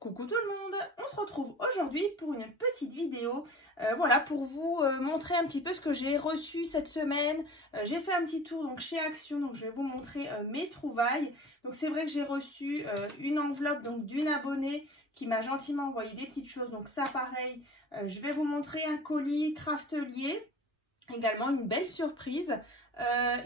Coucou tout le monde, on se retrouve aujourd'hui pour une petite vidéo, voilà, pour vous montrer un petit peu ce que j'ai reçu cette semaine. J'ai fait un petit tour donc chez Action, donc je vais vous montrer mes trouvailles. Donc c'est vrai que j'ai reçu une enveloppe donc d'une abonnée qui m'a gentiment envoyé des petites choses, donc ça pareil, je vais vous montrer un colis Craftelier, également une belle surprise.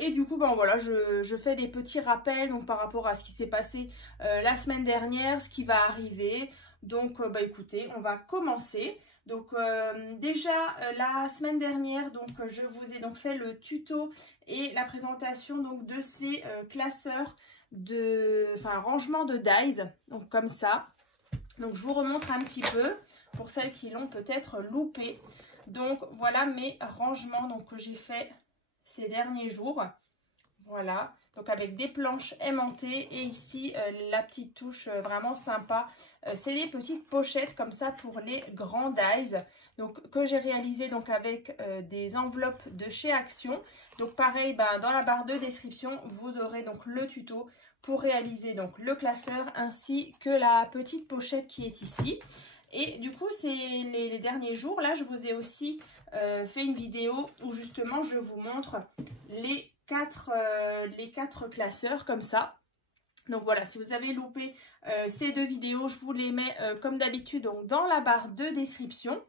Et du coup, ben voilà, je fais des petits rappels donc, par rapport à ce qui s'est passé la semaine dernière, ce qui va arriver. Donc, bah, écoutez, on va commencer. Donc, déjà, la semaine dernière, donc, je vous ai donc fait le tuto et la présentation donc, de ces classeurs rangement de dies, donc comme ça. Donc, je vous remontre un petit peu pour celles qui l'ont peut-être loupé. Donc, voilà mes rangements donc, que j'ai fait ces derniers jours. Voilà, donc avec des planches aimantées et ici la petite touche vraiment sympa, c'est des petites pochettes comme ça pour les grands dies, donc que j'ai réalisé donc avec des enveloppes de chez Action. Donc pareil, ben, dans la barre de description vous aurez donc le tuto pour réaliser donc le classeur ainsi que la petite pochette qui est ici. Et du coup, c'est les derniers jours, là, je vous ai aussi fait une vidéo où justement, je vous montre les quatre classeurs comme ça. Donc voilà, si vous avez loupé ces deux vidéos, je vous les mets comme d'habitude dans la barre de description.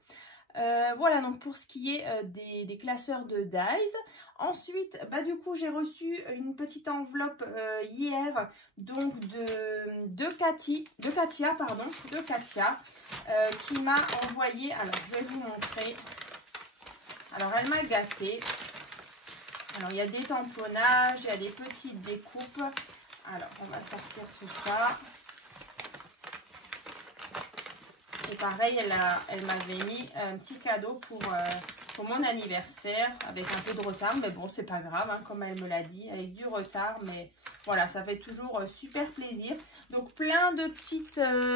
Voilà, donc pour ce qui est des classeurs de dies. Ensuite, bah, du coup, j'ai reçu une petite enveloppe hier donc de Katia, qui m'a envoyé. Alors, je vais vous montrer. Alors, elle m'a gâtée. Alors, il y a des tamponnages, il y a des petites découpes. Alors, on va sortir tout ça. Et pareil, elle m'avait mis un petit cadeau pour mon anniversaire avec un peu de retard. Mais bon, c'est pas grave, hein, comme elle me l'a dit, avec du retard. Mais voilà, ça fait toujours super plaisir. Donc, plein de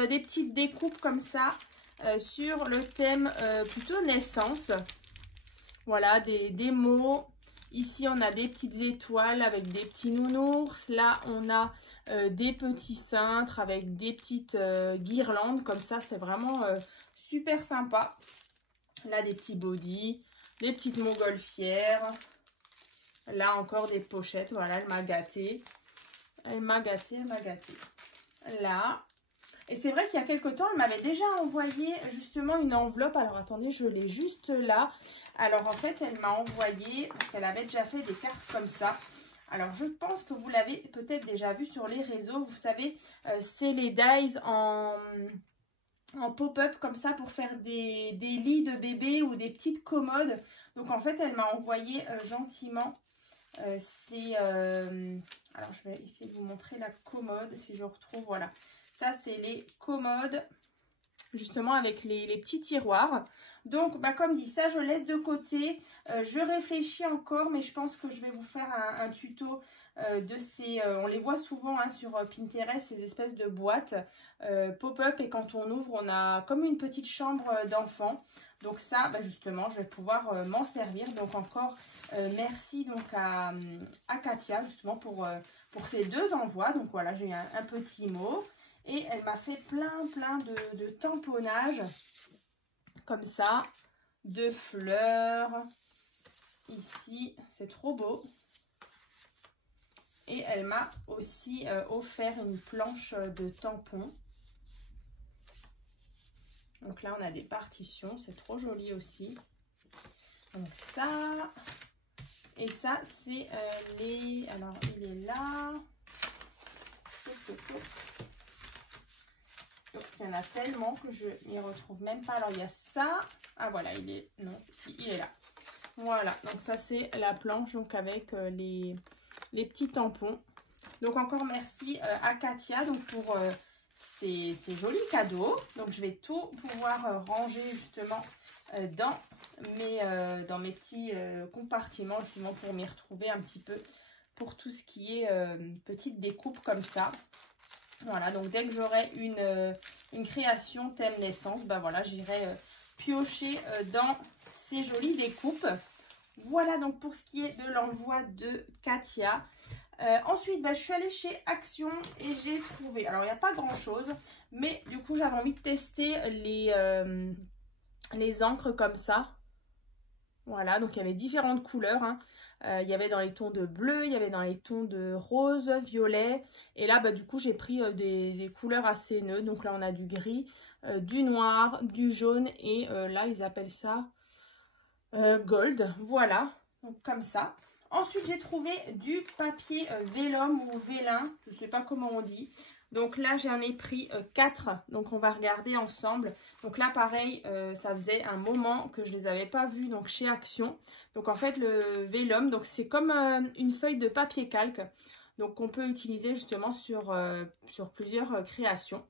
des petites découpes comme ça sur le thème plutôt naissance. Voilà, des mots. Ici, on a des petites étoiles avec des petits nounours. Là, on a des petits cintres avec des petites guirlandes. Comme ça, c'est vraiment super sympa. Là, des petits bodys, des petites montgolfières. Là, encore des pochettes. Voilà, elle m'a gâtée. Elle m'a gâtée, elle m'a gâtée. Là. Et c'est vrai qu'il y a quelque temps, elle m'avait déjà envoyé justement une enveloppe. Alors, attendez, je l'ai juste là. Alors, en fait, elle m'a envoyé, parce qu'elle avait déjà fait des cartes comme ça. Alors, je pense que vous l'avez peut-être déjà vu sur les réseaux. Vous savez, c'est les dies en pop-up comme ça pour faire des lits de bébé ou des petites commodes. Donc, en fait, elle m'a envoyé gentiment alors, je vais essayer de vous montrer la commode si je retrouve. Voilà. Ça, c'est les commodes, justement, avec les petits tiroirs. Donc, bah, comme dit, ça, je laisse de côté. Je réfléchis encore, mais je pense que je vais vous faire un tuto de ces... on les voit souvent hein, sur Pinterest, ces espèces de boîtes pop-up. Et quand on ouvre, on a comme une petite chambre d'enfant. Donc ça, bah, justement, je vais pouvoir m'en servir. Donc, encore merci donc à Katia, justement, pour ces deux envois. Donc, voilà, j'ai un petit mot. Et elle m'a fait plein de tamponnages comme ça, de fleurs. Ici, c'est trop beau. Et elle m'a aussi offert une planche de tampons. Donc là, on a des partitions, c'est trop joli aussi. Donc ça, et ça, c'est les... Alors, il est là. Il y en a tellement que je n'y retrouve même pas. Alors, il y a ça. Ah, voilà, il est... Non, si, il est là. Voilà, donc ça, c'est la planche donc avec les petits tampons. Donc, encore merci à Katia donc pour ces jolis cadeaux. Donc, je vais tout pouvoir ranger justement dans mes petits compartiments justement pour m'y retrouver un petit peu pour tout ce qui est petite découpe comme ça. Voilà, donc dès que j'aurai une création thème naissance, ben voilà, j'irai piocher dans ces jolies découpes. Voilà donc pour ce qui est de l'envoi de Katia. Ensuite, je suis allée chez Action et j'ai trouvé, alors il n'y a pas grand chose, mais du coup j'avais envie de tester les encres comme ça. Voilà, donc il y avait différentes couleurs, hein. Il y avait dans les tons de bleu, il y avait dans les tons de rose, violet. Et là, du coup, j'ai pris des couleurs assez neutres. Donc là, on a du gris, du noir, du jaune et là, ils appellent ça gold. Voilà, donc comme ça. Ensuite, j'ai trouvé du papier vélum ou vélin, je ne sais pas comment on dit. Donc là, j'en ai pris 4, donc on va regarder ensemble. Donc là, pareil, ça faisait un moment que je ne les avais pas vus donc chez Action. Donc en fait, le vélum, donc c'est comme une feuille de papier calque. Donc qu'on peut utiliser justement sur plusieurs créations.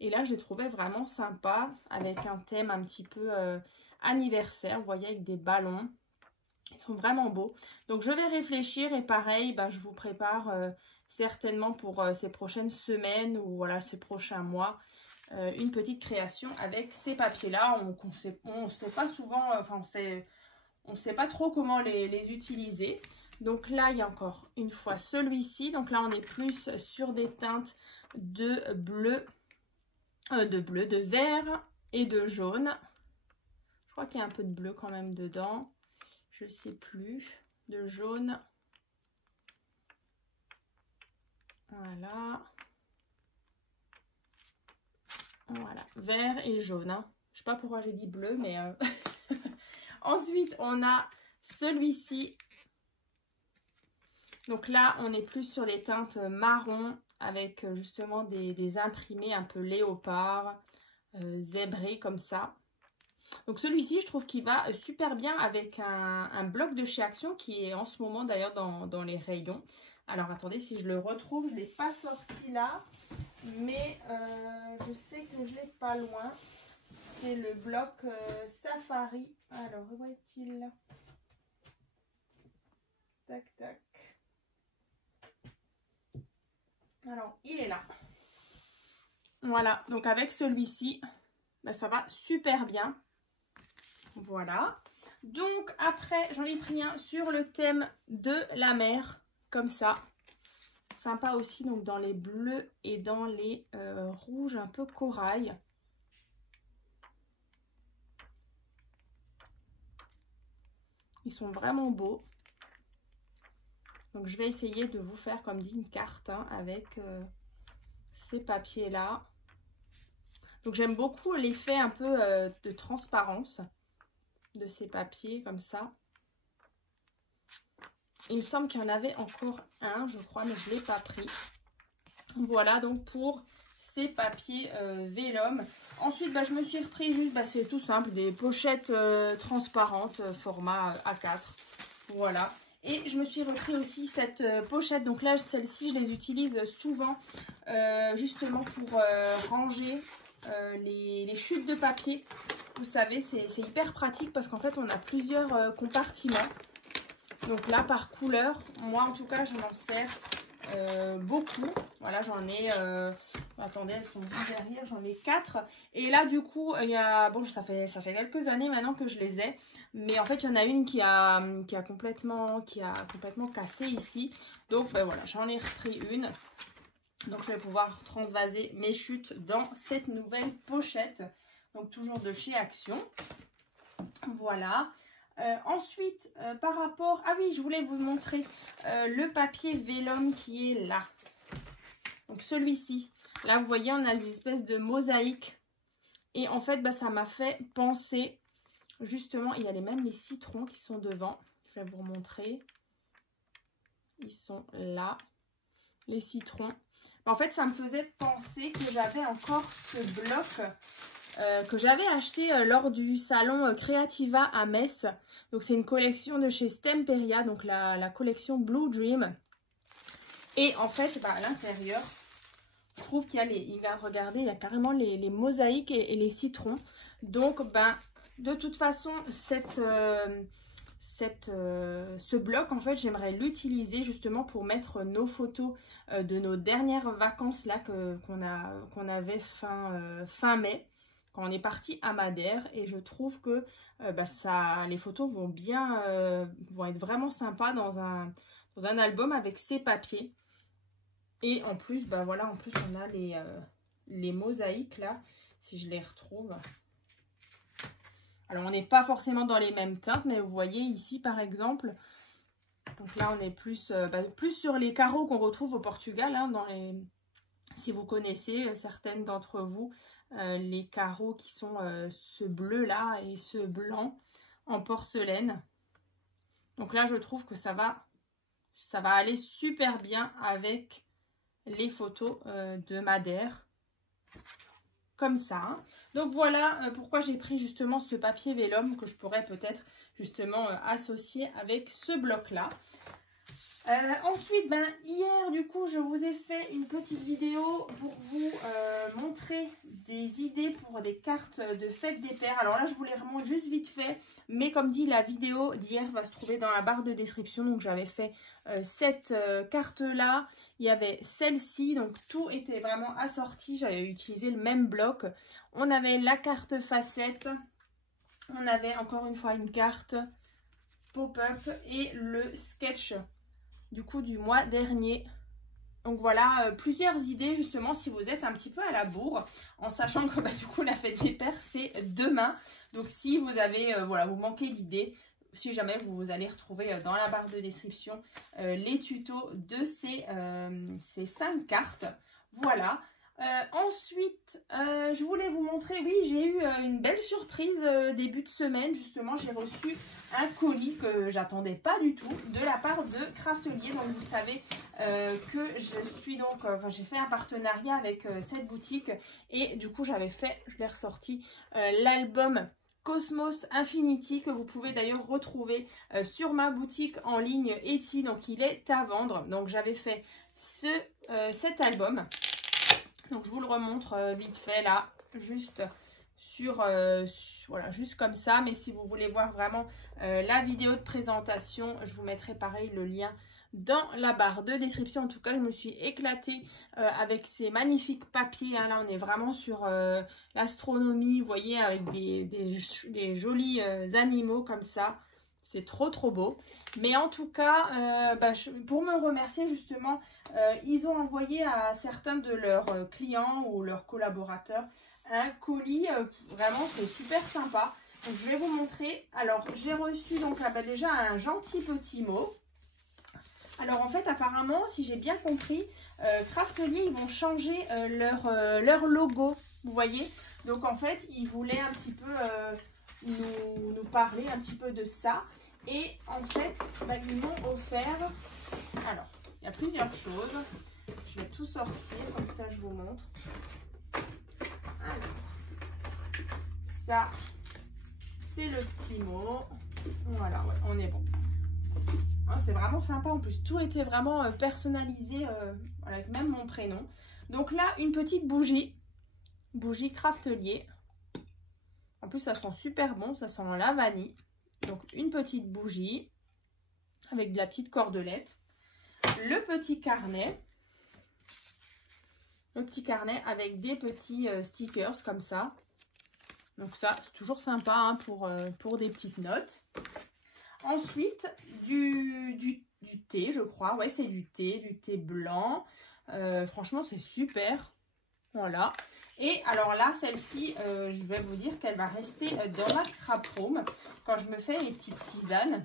Et là, je les trouvais vraiment sympa, avec un thème un petit peu anniversaire, vous voyez, avec des ballons. Ils sont vraiment beaux. Donc je vais réfléchir et pareil, je vous prépare certainement pour ces prochaines semaines ou voilà ces prochains mois une petite création avec ces papiers-là. On sait pas souvent, enfin on sait pas trop comment les utiliser. Donc là, il y a encore une fois celui-ci. Donc là, on est plus sur des teintes de bleu, de vert et de jaune. Je crois qu'il y a un peu de bleu quand même dedans. Je sais plus, de jaune. Voilà. Voilà, vert et jaune. Hein. Je sais pas pourquoi j'ai dit bleu, mais... Ensuite, on a celui-ci. Donc là, on est plus sur les teintes marron avec justement des imprimés un peu léopard, zébré comme ça. Donc celui-ci, je trouve qu'il va super bien avec un bloc de chez Action qui est en ce moment d'ailleurs dans les rayons. Alors attendez, si je le retrouve, je ne l'ai pas sorti là, mais je sais que je l'ai pas loin. C'est le bloc Safari. Alors, où est-il? Tac, tac. Alors, il est là. Voilà, donc avec celui-ci, ça va super bien. Voilà. Donc après, j'en ai pris un sur le thème de la mer, comme ça. Sympa aussi, donc dans les bleus et dans les rouges un peu corail. Ils sont vraiment beaux. Donc je vais essayer de vous faire, comme dit, une carte avec ces papiers-là. Donc j'aime beaucoup l'effet un peu de transparence de ces papiers comme ça. Il me semble qu'il y en avait encore un, je crois, mais je ne l'ai pas pris. Voilà donc pour ces papiers vélum. Ensuite, je me suis repris juste, c'est tout simple, des pochettes transparentes, format A4. Voilà. Et je me suis repris aussi cette pochette. Donc là, celle-ci, je les utilise souvent justement pour ranger les chutes de papier. Vous savez, c'est hyper pratique parce qu'en fait, on a plusieurs compartiments. Donc là, par couleur, moi en tout cas, je m'en sers beaucoup. Voilà, j'en ai... attendez, elles sont juste derrière, j'en ai 4. Et là, du coup, il y a... Bon, ça fait quelques années maintenant que je les ai. Mais en fait, il y en a une qui a complètement cassé ici. Donc, voilà, j'en ai repris une. Donc, je vais pouvoir transvaser mes chutes dans cette nouvelle pochette. Donc, toujours de chez Action. Voilà. Ensuite, par rapport... Ah oui, je voulais vous montrer le papier vélum qui est là. Donc, celui-ci. Là, vous voyez, on a des espèces de mosaïques. Et en fait, ça m'a fait penser... Justement, il y a même les citrons qui sont devant. Je vais vous remontrer. Ils sont là. Les citrons. En fait, ça me faisait penser que j'avais encore ce bloc que j'avais acheté lors du salon Creativa à Metz. Donc, c'est une collection de chez Stemperia, donc la collection Blue Dream. Et en fait, à l'intérieur, je trouve qu'il y a regardez, il y a carrément les mosaïques et les citrons. Donc, de toute façon, ce bloc, en fait, j'aimerais l'utiliser justement pour mettre nos photos de nos dernières vacances là qu'on avait fin mai, quand on est parti à Madère. Et je trouve que les photos vont être vraiment sympas dans un album avec ces papiers. Et en plus, bah voilà, en plus on a les mosaïques là, si je les retrouve. Alors on n'est pas forcément dans les mêmes teintes, mais vous voyez ici par exemple, donc là on est plus, plus sur les carreaux qu'on retrouve au Portugal, hein, si vous connaissez certaines d'entre vous, les carreaux qui sont ce bleu là et ce blanc en porcelaine. Donc là je trouve que ça va aller super bien avec les photos de Madère. Comme ça. Hein. Donc voilà pourquoi j'ai pris justement ce papier vélum que je pourrais peut-être justement associer avec ce bloc là. Ensuite, hier du coup je vous ai fait une petite vidéo pour vous montrer des idées pour des cartes de fête des pères. Alors là je vous les remonte juste vite fait, mais comme dit, la vidéo d'hier va se trouver dans la barre de description. Donc j'avais fait cette carte là, il y avait celle-ci, donc tout était vraiment assorti, j'avais utilisé le même bloc. On avait la carte facette, on avait encore une fois une carte pop-up et le sketch du coup du mois dernier. Donc voilà, plusieurs idées justement si vous êtes un petit peu à la bourre, en sachant que du coup la fête des pères c'est demain. Donc si vous avez, voilà, vous manquez d'idées, si jamais vous allez retrouver dans la barre de description les tutos de ces 5 cartes. Voilà. Ensuite, je voulais vous montrer, oui, j'ai eu une belle surprise début de semaine. Justement, j'ai reçu un colis que j'attendais pas du tout de la part de Craftelier. Donc, vous savez que je suis donc, j'ai fait un partenariat avec cette boutique et du coup, je l'ai ressorti l'album Cosmos Infinity que vous pouvez d'ailleurs retrouver sur ma boutique en ligne Etsy. Donc, il est à vendre. Donc, j'avais fait cet album. Donc je vous le remontre vite fait là, juste voilà, juste comme ça. Mais si vous voulez voir vraiment la vidéo de présentation, je vous mettrai pareil le lien dans la barre de description. En tout cas, je me suis éclatée avec ces magnifiques papiers. Hein. Là, on est vraiment sur l'astronomie, vous voyez, avec des jolis animaux comme ça. C'est trop trop beau. Mais en tout cas, pour me remercier justement, ils ont envoyé à certains de leurs clients ou leurs collaborateurs un colis. Vraiment, c'est super sympa. Donc, je vais vous montrer. Alors, j'ai reçu donc déjà un gentil petit mot. Alors, en fait, apparemment, si j'ai bien compris, Craftelier, ils vont changer leur logo. Vous voyez? Donc, en fait, ils voulaient un petit peu nous parler un petit peu de ça. Et en fait, ils m'ont offert, alors, il y a plusieurs choses. Je vais tout sortir, comme ça je vous montre. Alors, ça, c'est le petit mot. Voilà, ouais, on est bon. Hein, c'est vraiment sympa, en plus, tout était vraiment personnalisé, avec même mon prénom. Donc là, une petite bougie Craftelier. En plus, ça sent super bon, ça sent la vanille. Donc, une petite bougie avec de la petite cordelette. Le petit carnet. Le petit carnet avec des petits stickers comme ça. Donc ça, c'est toujours sympa hein, pour des petites notes. Ensuite, du thé, je crois. Ouais, c'est du thé blanc. Franchement, c'est super. Voilà. Et alors là, celle-ci, je vais vous dire qu'elle va rester dans ma scrap room quand je me fais les petites tisanes.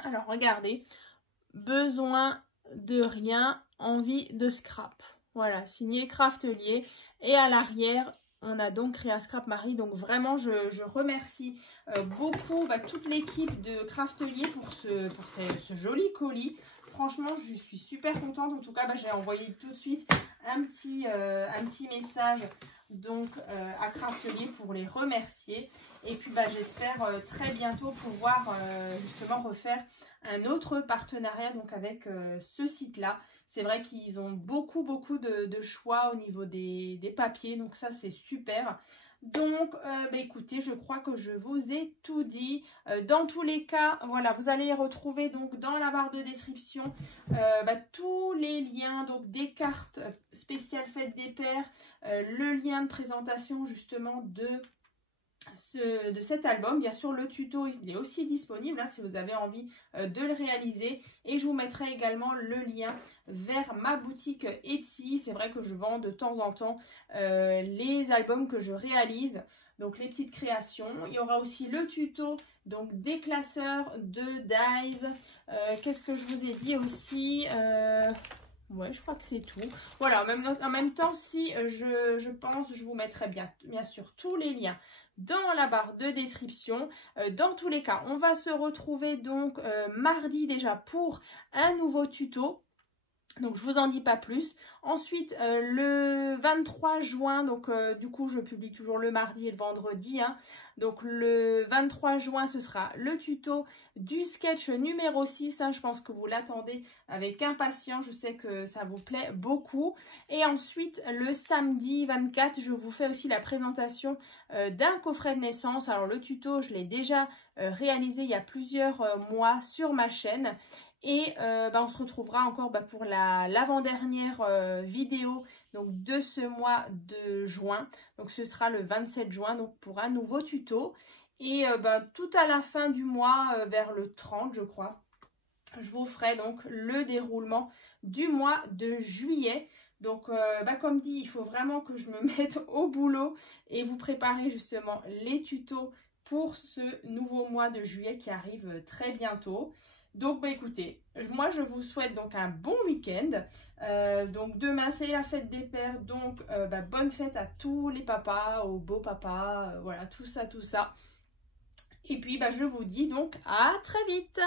Alors, regardez. Besoin de rien, envie de scrap. Voilà, signé Craftelier. Et à l'arrière, on a donc Créa Scrap Marie. Donc vraiment, je remercie beaucoup toute l'équipe de Craftelier pour ce joli colis. Franchement, je suis super contente. En tout cas, j'ai envoyé tout de suite un petit message donc à Craftelier pour les remercier. Et puis, j'espère très bientôt pouvoir justement refaire un autre partenariat donc avec ce site-là. C'est vrai qu'ils ont beaucoup de choix au niveau des papiers. Donc ça, c'est super. Donc, écoutez, je crois que je vous ai tout dit. Dans tous les cas, voilà, vous allez retrouver donc dans la barre de description tous les liens, donc des cartes spéciales fête des pères, le lien de présentation justement de de cet album. Bien sûr, le tuto il est aussi disponible si vous avez envie de le réaliser, et je vous mettrai également le lien vers ma boutique Etsy. C'est vrai que je vends de temps en temps les albums que je réalise, donc les petites créations. Il y aura aussi le tuto donc des classeurs de dies. Qu'est-ce que je vous ai dit aussi? Ouais, je crois que c'est tout. Voilà, en même temps, si je pense, je vous mettrai bien sûr tous les liens dans la barre de description. Dans tous les cas, on va se retrouver donc mardi déjà pour un nouveau tuto. Donc je vous en dis pas plus. Ensuite le 23 juin, donc du coup je publie toujours le mardi et le vendredi. Donc le 23 juin ce sera le tuto du sketch numéro 6. Je pense que vous l'attendez avec impatience. Je sais que ça vous plaît beaucoup. Et ensuite le samedi 24, je vous fais aussi la présentation d'un coffret de naissance. Alors le tuto, je l'ai déjà réalisé il y a plusieurs mois sur ma chaîne. Et on se retrouvera encore pour l'avant-dernière vidéo donc, de ce mois de juin. Donc ce sera le 27 juin donc, pour un nouveau tuto. Et tout à la fin du mois, vers le 30 je crois, je vous ferai donc le déroulement du mois de juillet. Donc comme dit, il faut vraiment que je me mette au boulot et vous préparer justement les tutos pour ce nouveau mois de juillet qui arrive très bientôt. Donc écoutez, moi je vous souhaite donc un bon week-end. Donc demain c'est la fête des pères, donc bonne fête à tous les papas, aux beaux papas, voilà tout ça. Et puis je vous dis donc à très vite.